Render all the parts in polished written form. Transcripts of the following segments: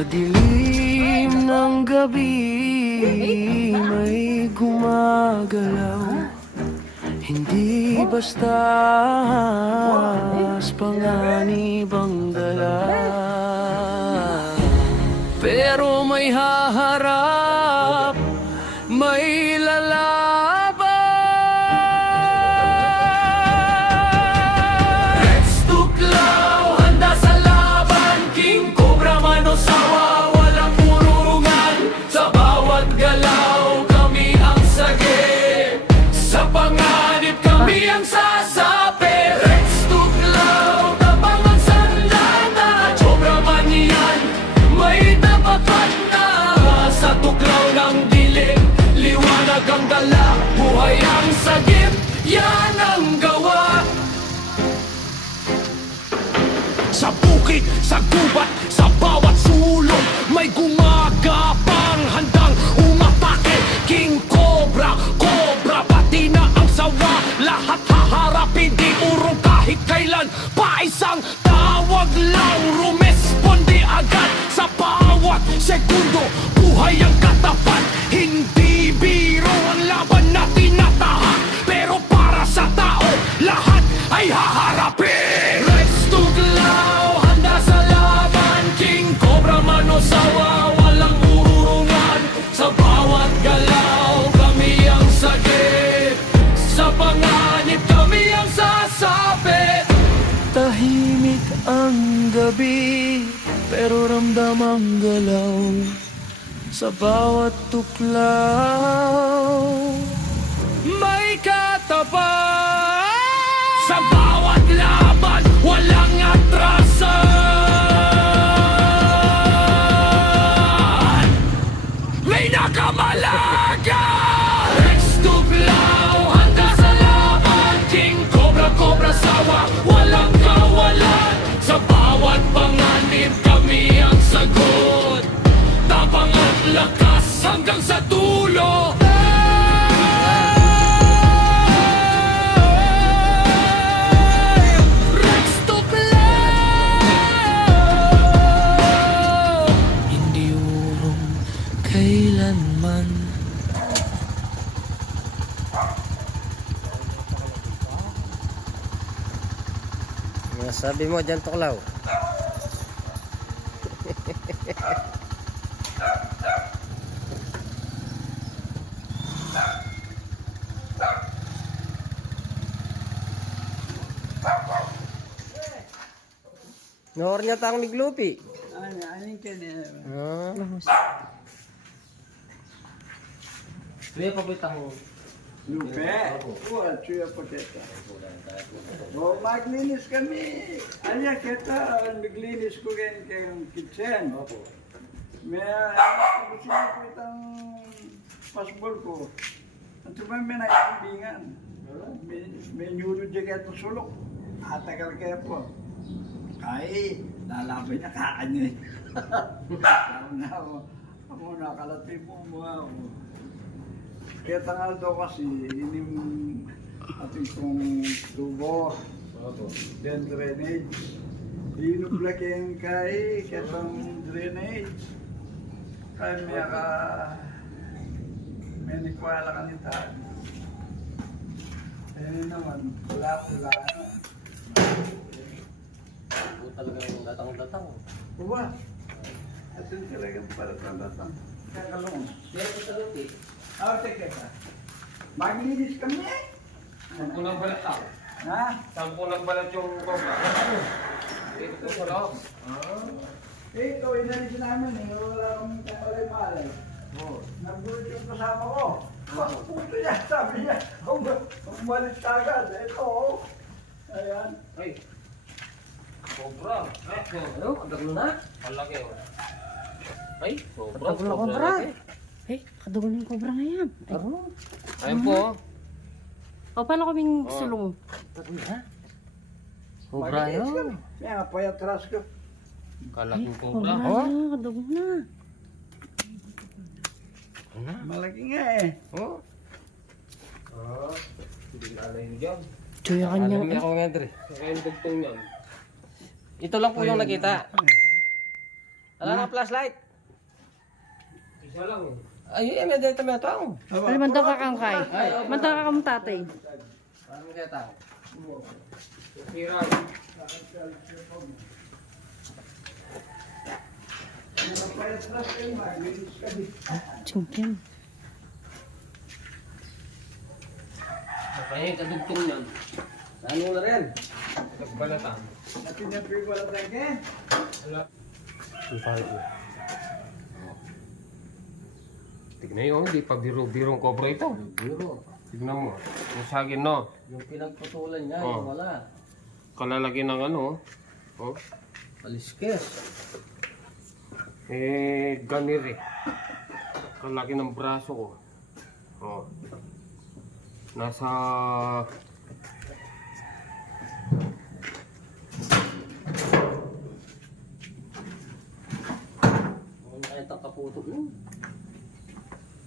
Sa dilim ng gabi may gumagalaw, hindi basta panganib ang dala, pero may haharap, may lalaban. Rex Tuklaw, handa sa laban, King Cobra man o sawa, walang purungan. Sa bawat galaw, kami ang sagip, sa panganib kami ang sasapi. Rex Tuklaw, tapang ang sandata, Cobra man yan, may tapakan na. Sa tuklaw ng dilim, liwanag ang dala, buhay ang sagip, yan ang gawa. Sa bukid, sa gubat, sa bawat sulong, may gumagapang handang umatake. King Cobra, Cobra, pati na ang sawa, lahat haharapin, di urong kahit kailan. Paisang tawag lang, rumesponde agad. Sa bawat segundo, buhay ang katapat. Hindi biro ang laban na tinatahak, pero para sa tao, lahat ay haharapin. Rex Tuklaw, handa sa laban, King Cobra man o sawa, walang urungan. Sa bawat galaw, kami ang sagip, sa panganib kami ang sasapit. Tahimik ang gabi, pero ramdam ang galaw. Sa bawat tuklaw, may katapat. Sa bawat laban, walang atrasan, may nakamalaga. Rex Tuklaw, handa sa laban, King Cobra, Cobra sawa, walang kawalan. Sa bawat panganib, kami ang sagot, tapang at lakas hanggang sa dulo. Rex Tuklaw, hindi urong kailanman. Ano sabi mo dyan, Tuklaw? Noor niya tang miglupi. Aning kanya. Kuya, papunta mo. Lupe? Wala, suya po kita. O, maglinis kami. Anya kita, naglinis ko ganyan kayong kitchen. May nakusin ko itang pasbol ko. At may naikambingan. May nyuro dyan itong sulok. Atagal kaya po. Ay, lalaban niya kakanya. Ako nakalati po mga ako. Kaya tangal daw kasi, inim ating kong tubo, then drainage. Inublak yung kay, katang drainage. Kaya may nikwala ka nita. Ayun naman, pula-pula. Talaga yung datang-datang. Uwa, atin talagang palatang-datang. Kakalong. Pero sa lupi. Teka ka. Maglinis kami. Sampu ng balat ako. Ha? Sampu ng balat yung cobra. Ito sa loob. Ito, inalis namin eh. Wala akong kamalay-malay. Nagulit yung kasama ko. Puto niya, sabi niya. Umalis ka agad. Ito, oh. Ayan. Ay. Cobra. Ano? Kadaglo na? Malaki oh. Ay, cobra. Kadaglo na cobra. Eh, kadaglo na yung cobra ngayon. Ay, Ayun po. o, paano kaming Oh. sulong? Kadaglo na? Cobra yun. Kaya payatras ko. Kalaking Cobra cobra. na, kadaglo na. Malaki nga eh. Oh. Hindi na alayin dyan. Choy, ang kanya. Alam niya ako nga, Dre. Kaya yung dugtong yan. Ito lang po yung nakita. Wala na flashlight. Isa lang eh. Ay, may dito may tao. Ay, mantang ka kang kay. Mantang ka kang tatay. Parang kaya tao. Sira. Chingkin. Kaya yung kadugtong yan. Ano na rin? Nagbalatan. Natin wala tayo. Wala. Tignan yun, di pa biro-birong cobra ito. Biro. Tignan mo. Musagin, no? Yung pinagputulan niya, Oh. yung wala. Kalalaki ng ano, oh. Paliskes. Ganir eh. Kalaki ng braso ko. Oh. Nasa... Ano kahit ang kaputo mo?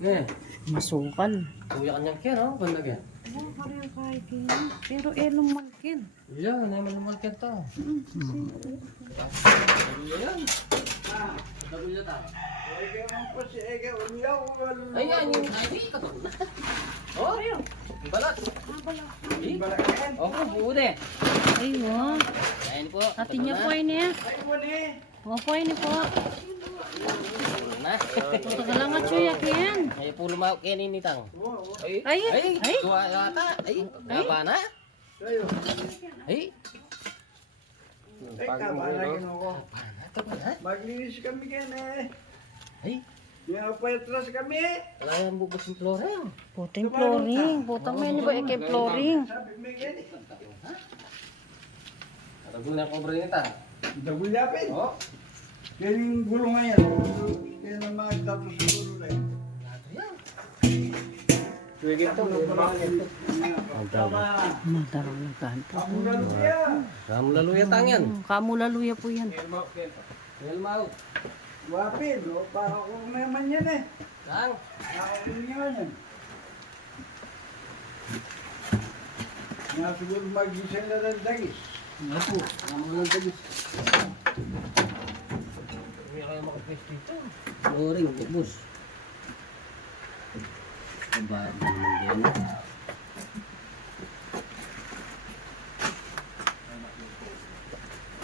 Eh, Masukal. kuya kanyang kyan, oh. Ganda kyan. Oo, parang kay kin. Pero elong magkin. Yan, ay malumal kyan to. Yan. Dagulo ta. Ay, yan, yung... Ay, katulad na. Oh, yun. Balat. Balat. Oh, buude. Ay, wow. Ayan po. Ati niya po ay niya. Mga po ay niya po. Na. Ito ka lang at suya kin. Ay, po lumaw kayo ni Tang. Ay, Ay, ay. Tuwa yata. Ay, kaba na. Ay. Maglinis kami kan eh. Ay. Yung patras kami. Wala yung bubos ng flooring. Puting flooring. Putang mo yun ba kay flooring. Sabi mo kan. Dagulo na kobra ni Tang. Dagulyapin. Oh. Yan yung gulong ngayon. Yan ang mga datos gulo na yun. Sige ito. Tama. Matarang na kanto. Ako na luya. Kamu lalu ya Tang yan. Kamulaluya po yan. Helmau. Wapin. O, para kung naman yan eh. Tang. Ako naman yan. Nga siguro mag-isang na ng dagis. Nga po. Kamu lang tagis. Hindi kayo makapes dito. Flooring, bubos. Ba, naman din.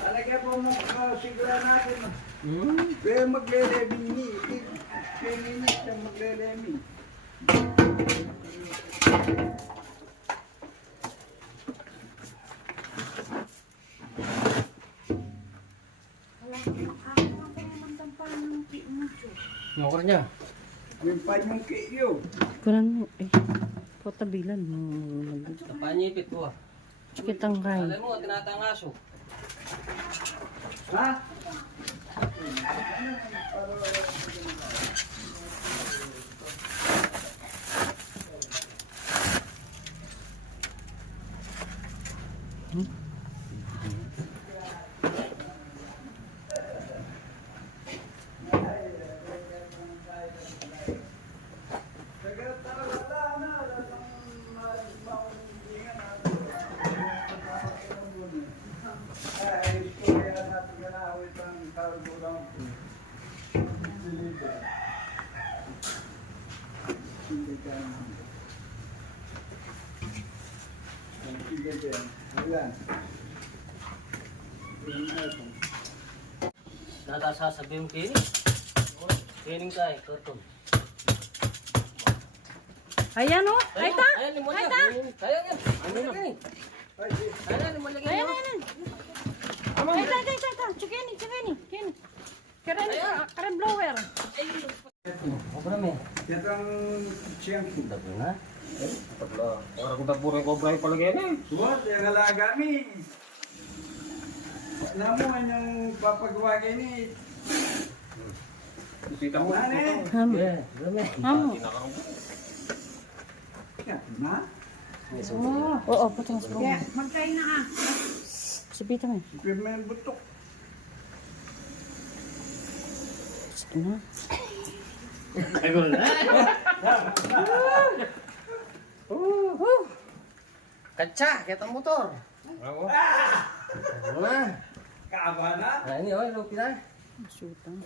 Alagay po sigura natin. Kaya maglelebing ni. Kaya ninis siya maglelebing. Ngokor niya. Yung panyong kiyo. Kunan mo. Eh. Potabilan mo. Kapanyipit ko ah. Kitang kay. Alam mo, tinatangaso. Ha? Nada sasabihin mo kini. Kining tayo, karton. Ayan o. Ay ta. Ayan, limon Ay yan. ta. Ayan, yan. Ano na? Ayan, limon lagi. Ayan, ayan. Ay ta, ay ta. Chukini, chukini. Kini. Karen blower. Kobra me. Ito ang siyang Dapo na. Orang kung taburin cobra yung palagay na eh. suwat, yung alaga mi. Alam mo, yung papagawa kayo ni. Kita mo. Nani? Ham. Yeah, dami. Ham. Na? Oo, putang sa Yeah, magkain na ah. Sabita mo. Pwede butok. Sige na. Kaca, kita motor. Ano na? Kaaba na? Nah ini oh, lupi na. Sutang.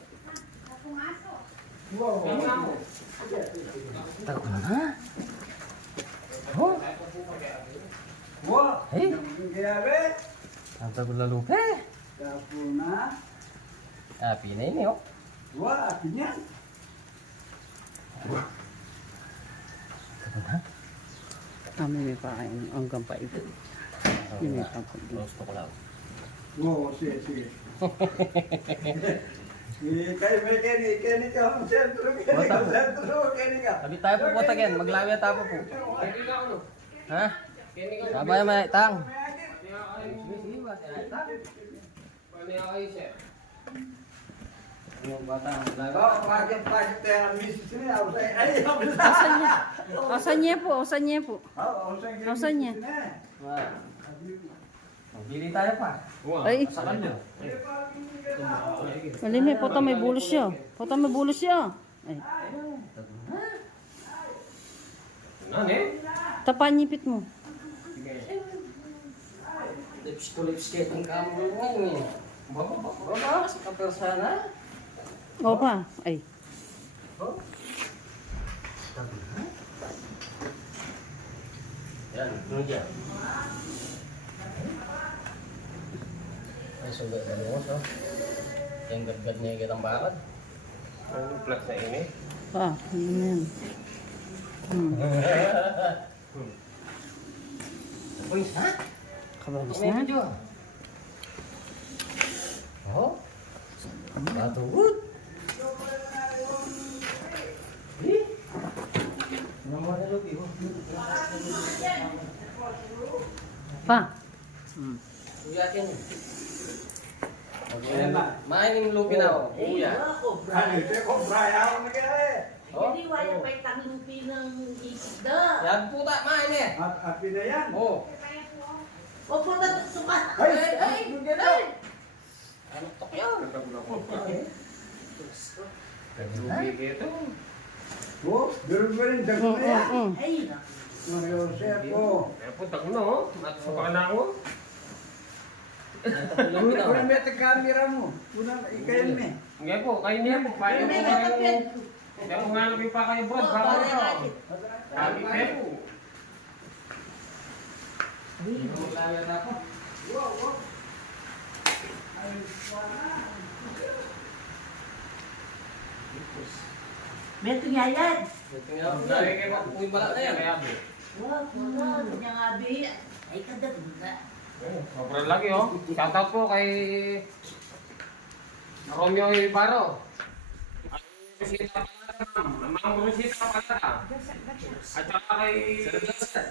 Tago na. Oh, Wah, Eh? gawe. ang tago na lupa. Kapuna. Pinay ini oh. Wah, apinya. Kami may pakain hanggang pa ito. Yun may pakain. Gusto ko lang. Oh, si. Kayak keni ka sentro, keni ka sentro, keni ka. Tabi tayo po po tagen, maglawi tayo po. Ha? Sabay may tang. Yung bata, maglawi. Oh, paket yang misis ini harus ay Osan niya po, osan niya po. Nausan niya. Bili tayo pa. Ay, Sakan nyo. malimit po may bulos siya. Po may bulos siya. Ay, tapanipit mo. Lips ang kamo ngayon eh. Baba, sa kapersana. Opa, ay. Yan, ano dyan? Ay, sugat na mo, so. Yung gad-gad niya yung gatang bakad. Ano plus na ini? Yun yan. Uy, ha? Kababis May na. video. Oh? Batut. Eh? Nama ada lebih. Pa. Uyakin. Main yung lupi na oh. Uya. Ano, ito ko braya na kaya. Hindi wala may tanglupi ng isda. Yan puta, main eh. Api na yan. Oh. O punta suka. Ay, Ano tok yun? Lugi gitu. oh, bener-bener jago na yan. Ay, Mario Sepo. Eh po tag no, at sa panako. Kunin mo yung camera mo. Kunin ikayan mo. Nggak po, kayo niya po. Paano po kayo? Kaya kung nga nabi pa kayo bro, baka ito. Sabi po. beto nga yan. Lagi kayo makukuhin bala na yan. Wag, wala. Kanya nga bi. Ay, kadagunda. Sobrang lagi oh. Shoutout po kay Romeo Ibarro. Rosita Palada, Mang Rosita Palada. At saka kay Sir Joseph.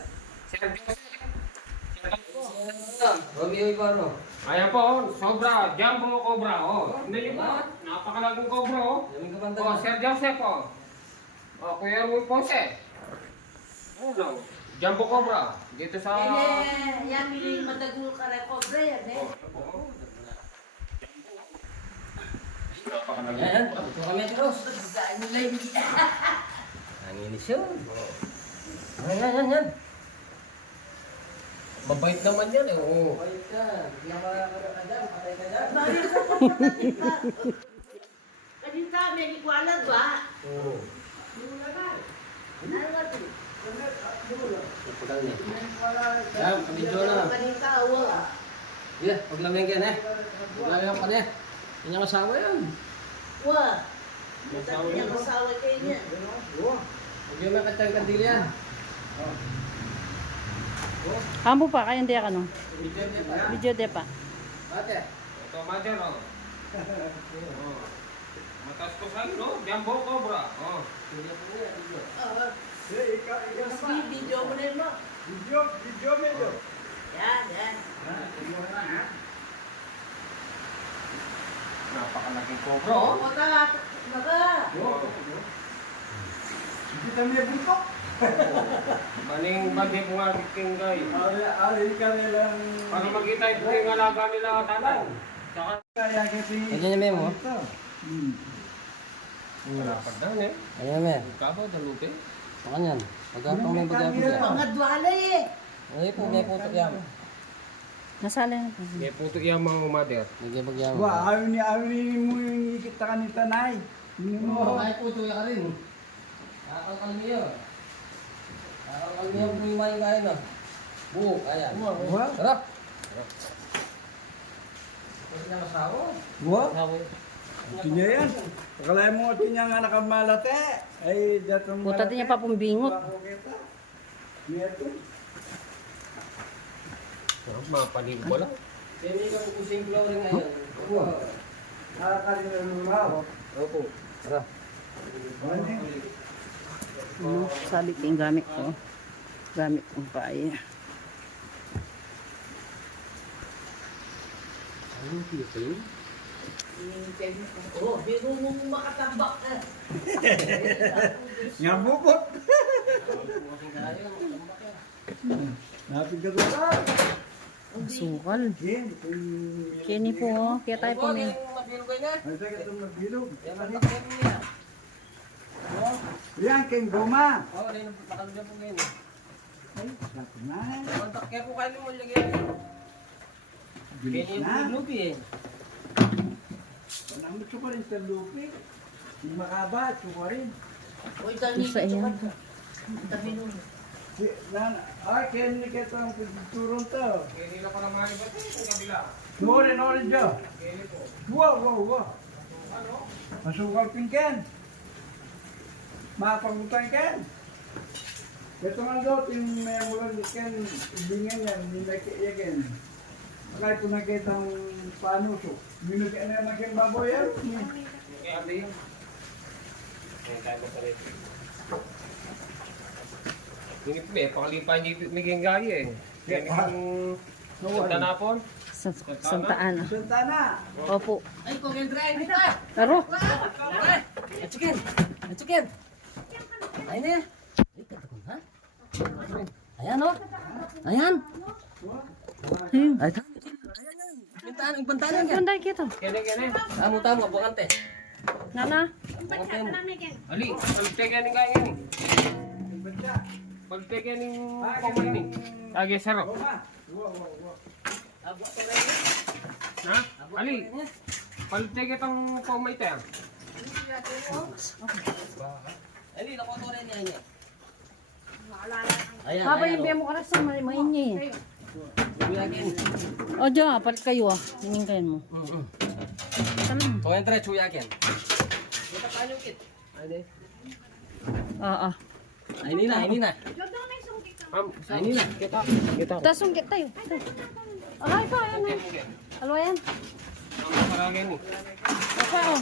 Romeo Ibarro. Ayan po, sobra, Jumbo Cobra. Oh, hindi nyo ba? Napakalagong Cobra oh. Daming kabanda. Oh, Sir Joseph oh. Oh, Kuya Rui Ponce. Ano? Jumbo Cobra. Dito sa... Yan, miling madagul ka rin kobre yan eh. Yan, ito kami terus. Pagdaan nila hindi. Nanginis yun. Yan. Mabait naman yan eh. Oo. Mabait ka. Biglang makakala ka dyan. Patay ka dyan. Bakit ko pagpatatin ka? Kanita, may ikualan ba? Oo. Ano nga ito? Pagkal niya. Yan, kabidyo na. Kanita, awa. Yeah, paglamig yan eh. Paglamig pa niya. Yan yung asawa yan. Wa. Matapos niya masawa kayo niya. Huwag yung may katsang kandil yan. Amo pa, kayang diya ka no? Video niya pa. Video de pa. Ate. Ito, Majan oh. Oh. Matas ko sa'yo no? Jumbo Cobra. Oh. Video po niya. Video. Sige, video mo rin mo. Video medyo. Yan, yan. Napakalaking Cobra oh. Maka, maka. Kita may buntok. Maning bagay ko nga biking guys. Alin ka nilang... Para makita ito yung alaga nila tatay. Tsaka Kaya kasi... Ayan niya memo. wala pa daw eh. Ayan niya. Kabaw dalupi. Saan yan? Pagkatong may bagay po yan. Mga dwala eh. Ay po, may putok yan. Nasali na po. Kaya puto yung mga mother. Lagyan bagyan mo. Wah, ayaw ni mo yung kita ka ni Tanay. Hindi mo. Ay po, tuya ka rin. Nakakal niyo. Nakakal niyo kung yung maling kain na. Buhok, ayan. Wah, Sarap. Pwede na masawa. wah. Masawa. Tinya yan. Kalay mo tinya nga nakamalate. Ay, datong Puta niya pa pong bingot. Ako kita. Nito. Mga paligo ko lang. Hindi ka pusing flooring ngayon. Nakakarin na lumaw. Opo. Tara. Ano, sabit yung gamit ko. Gamit kong paaya. Oh, biro mo makatambak ka. Nga bukot. Napigat ka. Sukal. Yan. Kini po, oh. Kaya tayo po may. Mabilo kayo na. Ay, tayo itong magbilog. Yan ang takyan niya. Yan, king goma. Oo, rin ang pakalagyan po ngayon. Ay, sabi na. Kontak kaya po kayo mo lagyan. Bilis Kaya na. yung lupi eh. Walang gusto ko rin sa lupi. Yung makaba, gusto ko rin. Uy, Isa yan. Tabi nun. Ay, kaya ni kita ang pagtuturong to. Kaya nila ko lang mga iba yung kabila. Norin dyan. Wow, wow, wow. Masukal pingken. Mapagutan ken. Ito nga daw, yung may mulan ken, ibingan yan, nilaki-yakin. Kaya ko nakita ang panusok. Binugyan na naman ken baboy yan. Sabi yun. Kaya tayo pa rin. Hindi po eh, pakalipan niyo may gaya eh. Kaya nung punta na po. Santa Ana. Santana. Opo. Ay, kung yung dry, dito ah! Taro. Ay, chicken! Ay, chicken! Ay, na yan! Ay, katakon, ha? Ayan, oh! Ayan! Ayun. Ay, tama. Ayan, yan! Bintahan, ang bantanan yan! Punday kita. Kaya. Tamo, tamo, bukante. Nana. Bukante mo. Ali, pagtegan ng gaya ni. Pagtegan ng pamainin. Age sarap. Abo ko rin. Ha? Ali, pagtegan itong pamaita. Ay, di, nakuha ko rin yan niya. Ayan, Habang ayan, yung biya mo ka sa maingi. Chuyakin. O, dyan, palit kayo ah. Hingin kayo mo. Salam. Kung yung dry, chuyakin. Kita pa yung kit. Ay, di. Ah. Ay, nina, ay, nina. Ay, nina. Kita. Tapos sungkit tayo. Ay pa, ayan na. Alo yan. Ang karagay ni. Apa oh.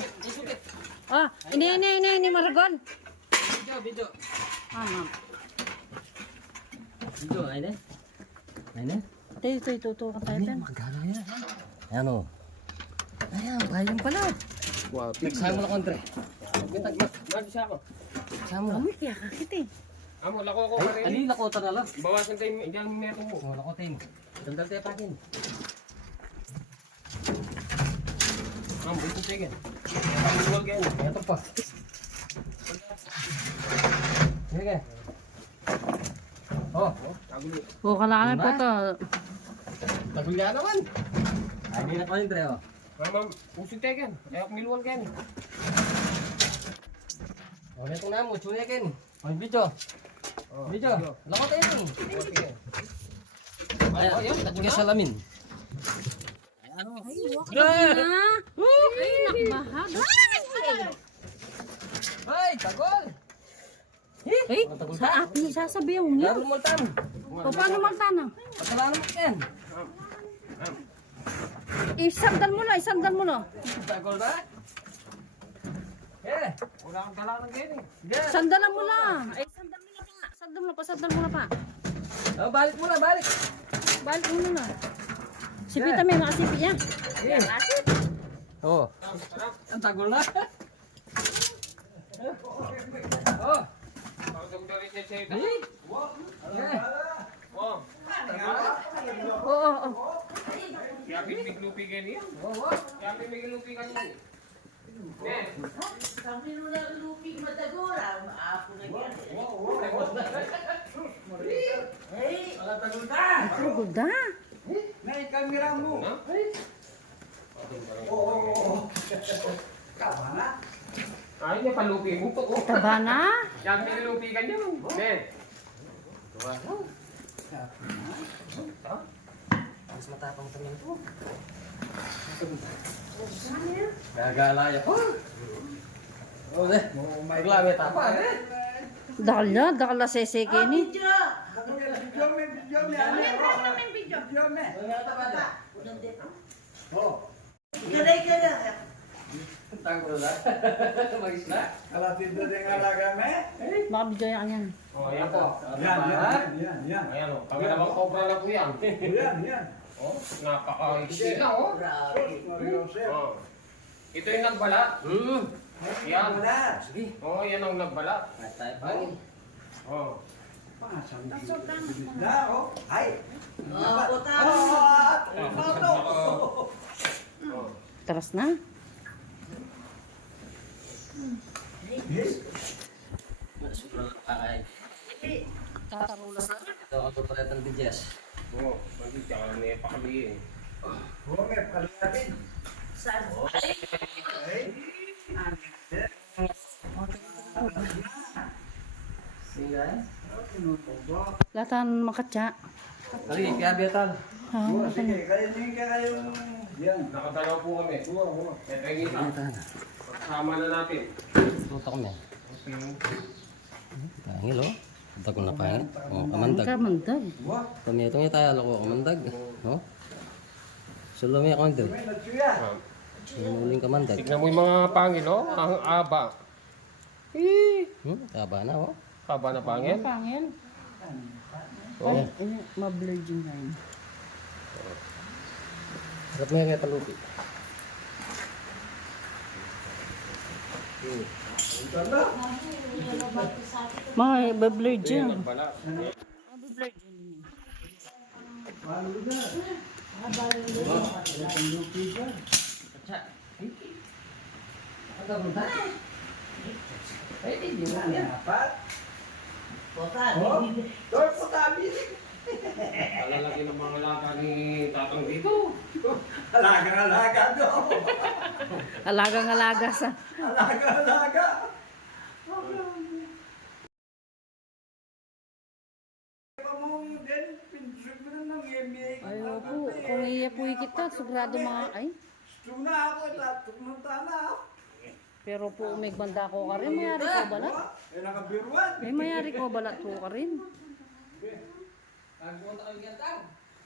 Ah, ini Margon. Video, video. Ah, ma'am. Video, ay, di. Ay, di. Ito, tayo pen. Magkano yan? Ayan o. Ayan, bayang pala. Wow. Nagsama mo na kontre. Bitag-mat. Mati siya ako. Nagsama mo. Amoy kaya kakit eh. Amo, lako ko Ay, ka rin. ali, lakota na lang. Bawasan tayo, diyan meron mo. Oh, lakota yun. Sandal tayo pakin. Amo, ito sige. Pag-iwag yan. Ito pa. Sige. Oh, Tagulo. O, kailangan po to. tagulya naman. Ay, hindi na ko yung tre, oh. Mama, usig tayo yan. Ayaw miluwal ka yan. Oh, neto na mo, chuya ken. Oh, video. Video. Lakota yun. Ay, tagulya sa lamin. Ay, ano? Ay, nakbahag. Ay, tagol. Ay, sa atin sasabihin mo niya. Laro mo tan. O, paano magtana? Patalaan mo ken. Isandal mo na. Tagol na. Eh, Wala kang dala ng ganyan eh. sige. Sandalan mo na. Ay, sandal mo na pa. Oh, balik mo na, balik. Balik mo na. Sipita may makasipi niya. Oh. Ang tagol na. Oh. Pagdog na rin siya siya. Hey. Oh, Oo. kaya piniglupi ka niya. Oh, Kaya piniglupi ka niya. Eh, Kami nung nalupig matagura. Ako na yan. Hey. Hey! Ang tagol na. Pagod na. Nay kami ngira mo. Ha? Oo. Tama na. Ay, niya palupi mo to. Oh. Taba na. Yan, nilupi ka niyan. Ben. Mas matapang tanong to. Gagalaya ko. Oh, deh. Maglami tapa, eh. Dala seseke ni. Video me. Video me. Oh. Kaya. Tangkol na. Mag-isla. Kalapit na din alaga me. Baka bigay yan yan. Oh, yan po. Yan. Ayan o. Kami namang cobra na po yan. Yan. Oh, napaka-iksi na oh. Mariosep. Oh. Ito yung nagbalat. Yan. Wala. Sige. Oh, yan ang nagbalat. Kahit tayo pangin. Oh. Pasang bilis na, oh. Ay. Puta. Oh. Taras na. Sobrang nakakain. Tatarulas na. Ito ang tutuletan ni Jess. Oh, hindi ka may pakali eh. Oh, may palitin. Singay. Latan makatsa. Kali, kaya biatan. Ha? Sige, kayo. Yan. Nakadalaw po kami. Ito yung isa. Kasama na natin. Luto ko niya. Okay. Pangil, oh. Ito ko na pangil. Oh, kamandag. Kamandag. Pamitong niya tayo, lako kamandag. Oh. Sulami ako nito. May natsuya. Sumuling kamandag. Tignan mo yung mga pangil oh. Ang aba. Taba na, oh. Haba na pangil. Pangil. Oh. Ma-blurred yung line. Sarap na yung palupi. Ma-blurred Ito yung yun. nagbalat. Ma-blurred yun. Dapat. Puta. Oh. Doy po tabi. Kalalaki ng mga laka ni Tatang dito. Alaga do. Alagang-alaga sa... Alaga. Pamong din pinsug mo na ng MBA. Ayaw po. Kung iyapuy kita, sigurado mga... Ay. Tuna ako, tumunta na. Pero po, may banda ko ka rin. Mayari ko balat. Eh, nakabiruan. May mayari ko balat ko ka rin. Nagbuta kayo gantang.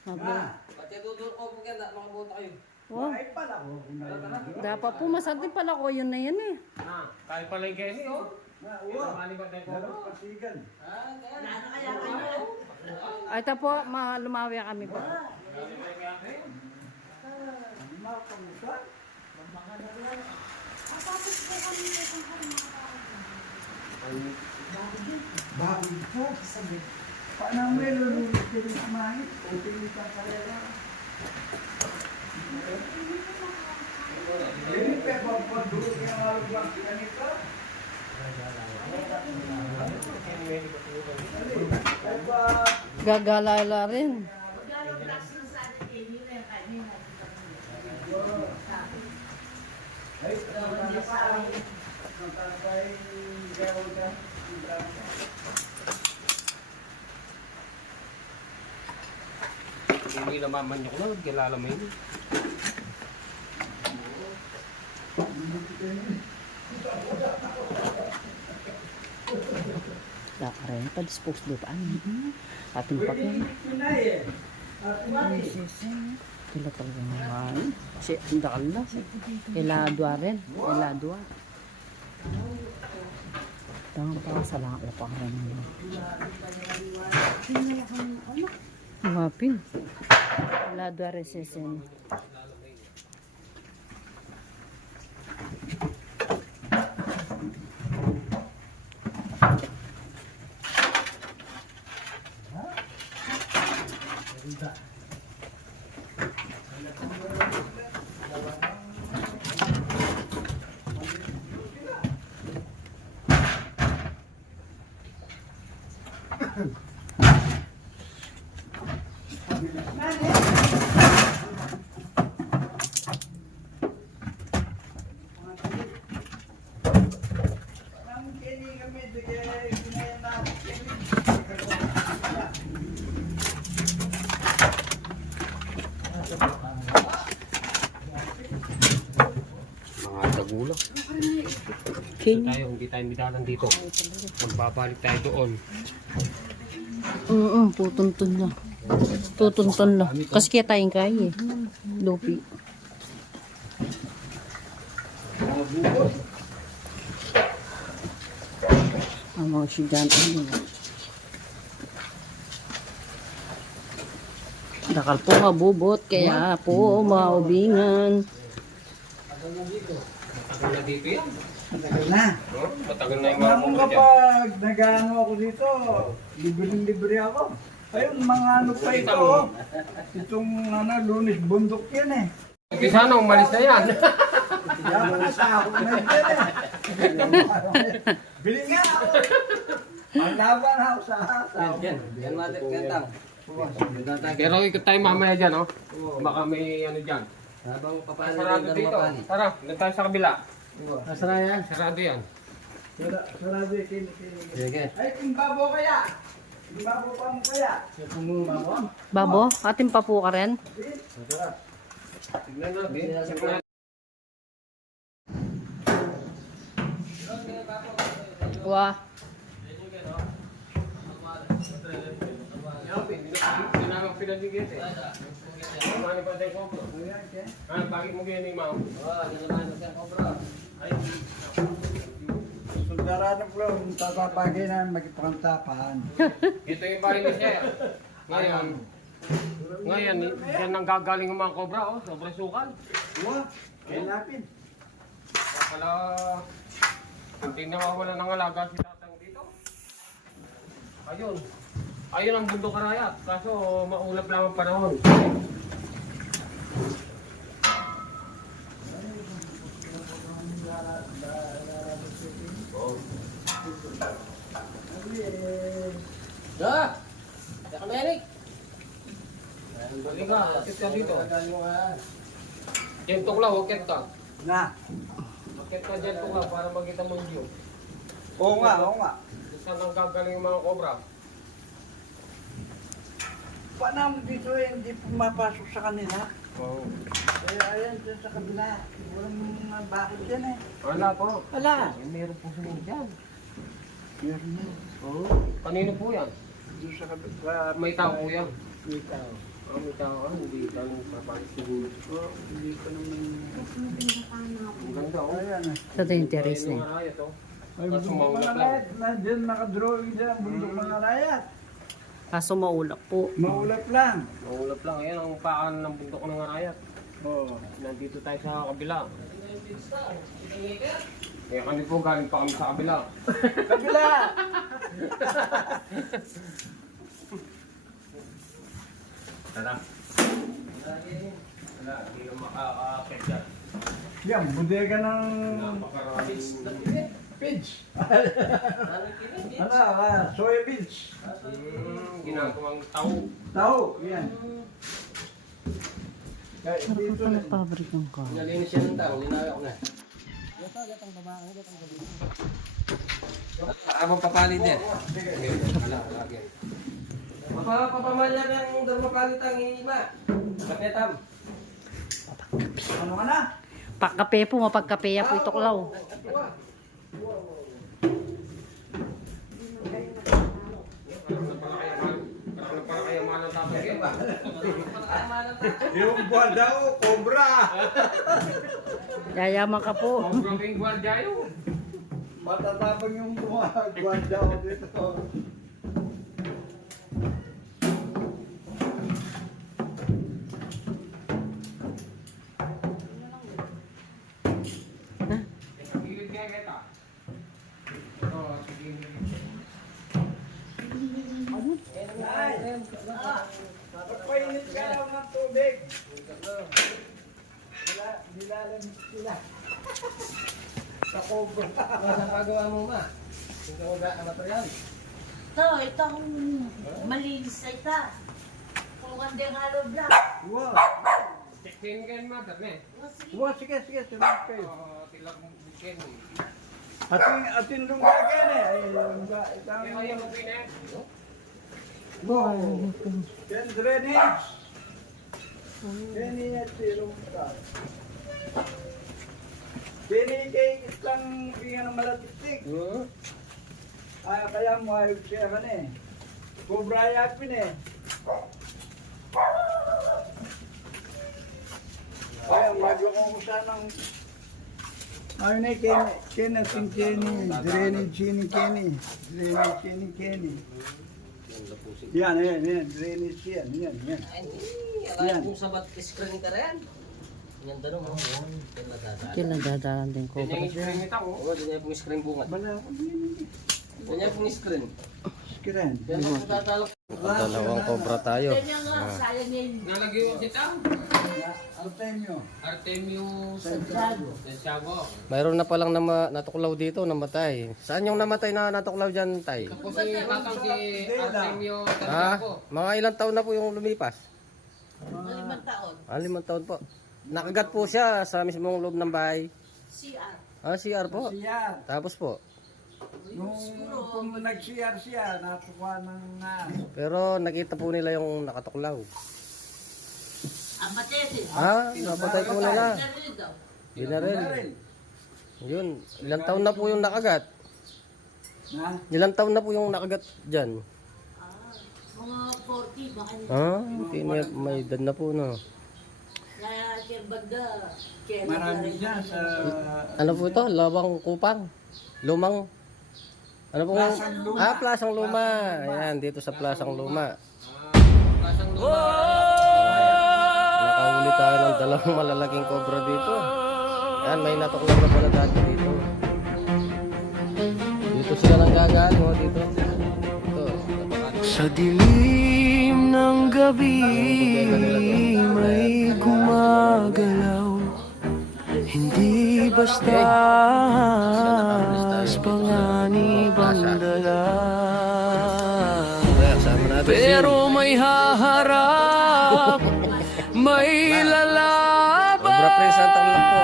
Mag- Pati dudul ko po ganda, makabuta kayo. Wow. Ay pala. Dapat po, masantin pala ko yun na yan eh. Ah, tayo pala yung Kenny oh. Uwa. Mali ba tayo ko? Dapat pasigan. Ano kaya kayo? Ay, ito po, lumawi kami po. Makamusta? Bakit po? Paano may lulunod din sa mahit? O pilitan ka rin. Ini pe pagpagduro kaya malugwag ganito. Gagalala rin. Ay, Hindi namaman ko na, kilala mo yun. Rin pa dispose do pa ating papel. Sila talaga naman. Si Andala. Iladwa rin. Iladwa. Tangan pa sa lang pa rin. Mapin. Iladwa rin sesen. King. Tayo, hindi tayo bidalan dito. Magbabalik tayo doon. Putuntun na. Tutuntun na. Kasi kaya tayong kaya eh. Lupi. Ang mga estudyante nyo. Dakal po nga bubot, kaya po maubingan. Matagal na dito yan. Matagal na. No? Matagal na yung mga Nung kumpa dyan. kapag nag-ano ako dito, libre-libre ako. Ayun, mga ano pa ito. Oh. Itong ano, Lunes bundok yan eh. Kasi sana umalis na yan. Yaman na sa ako na yan eh. Bili nga ako. Ang laban ako sa asaw. Yan natin, kentang. Pero ikot tayo mamaya dyan, oh. Baka may ano dyan. Habang papaano Sarado dito. Tara, doon tayo sa kabila. Nasara yan. Sarado yan. Sarado yung Sige. Ay, timbabo kaya. Timbabo pa mo kaya. Babo, atin pa po ka rin. Tignan natin. Wah. Hindi namin pinadigit eh. Kumani pa tayo ko, bro. Bakit mo ganyan yung mao? Sundaranan ko lang, tatapagay na magpangtapahan. Ito yung bahay ni Sir. Ngayon, dyan nang gagaling yung mga cobra, oh. Sobrang sukal. Wah, kailangan. Kala, hindi nawawala ng alaga si tatang dito. Ayun. Ayun ang bundok karayat. Kaso maulap lang ang panahon. Da! Saka na Eric. Balik ka, akit ka dito. Diyan tuklaw, akit ka. Na. Akit ka dyan tuklaw para makita mo yung view. Oo nga, oo nga. Saan ang gagaling yung mga cobra? Paano dito eh, hindi pumapasok sa kanila? Oo. Kaya ayan, dyan sa kabila. Walang bakit yan eh. Wala po. Wala. Meron po sila dyan. Meron na. Oo. Kanino po yan? Doon sa kabila. May tao po yan. May tao. May tao. Hindi tanong papalit siguro. Oo, hindi ko naman. Ang ganda, oh. Ayan eh. Sa ito yung terrace na Ayun yun. yung arayat, oh. Ay, Kaso bundok maulap mga lang. rayat. Nandiyan nakadrawing dyan, bundok mga rayat. Kaso maulap po. Maulap lang. Maulap lang. Ayan ang paan ng bundok ng arayat. Oo. Nandito tayo sa kabila. Kaya kami po galing pa kami sa kabila. Kabila! Tara. Wala, hindi na makaka-akit dyan. Yan, bodega ng Napakaraming... Beach. Ano, soya beach. Ginagawang tao. Tao, yan. Kaya Sarap dito pa ng pabrikang ka. Nalinis siya ng tao, linawak na. Abang papalit din. Mapapamalan ng dermapalit ang iba. Kapetam. ano ka na? Pagkape po, mapagkapeya po ituklaw. Napakayamanan tapos yan. Yung buwan daw, cobra. Yayaman ka po. Sobrang king gwardiya yun. Matatapang yung buwan daw dito. Gilid kaya kita. Oo, sige. Ay, magpainit ka lang ng tubig. Nilalamig sila. Sa cobra. Saan pagawa mo ma? Yung kawaga na material. Itong malinis na ita. Kung hindi nga loob lang. Wow. Check-in kayo mother, ne? Wow, sige, sunod kayo. Oo, tilag weekend. Atin lunggagan eh. Ay, lungga. Kaya kaya mag-pinay. Wow. Yan, drainage. Yan, silong ka. Binigay isang pinga ng malatiktik. Kaya mo ayos siya ka na eh. Cobra yapin eh. Kaya magyoko ko sanang ayun na kinasing Kenny, drainage ni Kenny, drainage ni Kenny. Yan, drainage yan. Alam kung sabat screen ka rin. Yan tanong mo. Yan nagdadaan din ko. Yan yung screen nito, oh. Oo, ganyan pong screen bungat. Bala ako din. Ganyan pong screen. Kiran. Yan po tatalok. Dalawang cobra tayo. Kanya nga, sayang niya yung Nalagay mo dito. Artemio. Artemio Santiago. Santiago. Mayroon na palang natuklaw dito, namatay. Saan yung namatay na natuklaw dyan, tay? Tapos si tatang si Artemio Ha? Santiago. Mga ilang taon na po yung lumipas? 5 taon. 5 taon po. Nakagat po siya sa mismong loob ng bahay. CR. CR po. Siya. Tapos po. Kung nag-CR siya, natukuha ng Pero nakita po nila yung nakatuklaw. Ang matetin. Napatay po nila. Narinig daw. Binaril. Yun. Ilang taon na po yung nakagat? na. Ilang taon na po yung nakagat dyan? Mga 40, baka hindi. Okay, may edad na po, no? Kaya Kerbagda. Marami siya sa Ano po ito? Lawang kupang? Lumang? Ano po? Plasang Luma. Plasang Luma. Ayan, dito sa Plasang Luma. Kasang luma. Nakahuli tayo ng dalawang malalaking cobra dito. Ayan, may natuklaw na pala dati dito. Dito sila nang gagaling, oh, dito. Ito. Sa dilim ng gabi may gumagalaw. Hindi basta panganib ang dala. Pero may haharap, may lalaban. Cobra Prince Santang lang po.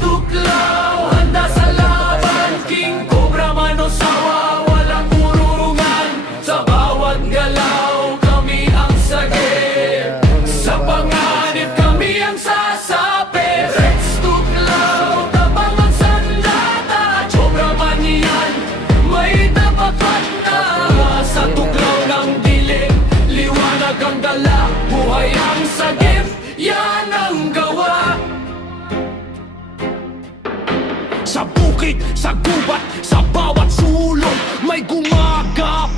Tuklaw, handa sa laban. King Cobra man o sawa, walang urungan. Sa bawat galaw, kami ang sagip. Sa panganib, kami ang sasapi. Rex Tuklaw, tabang ang sandata. Cobra man yan, may tapakat na. Sa tuklaw ng dilim, liwanag ang dala. Buhay ang sagip, yan ang gawa. Sa bukid, sa gubat, sa bawat sulong may gumagap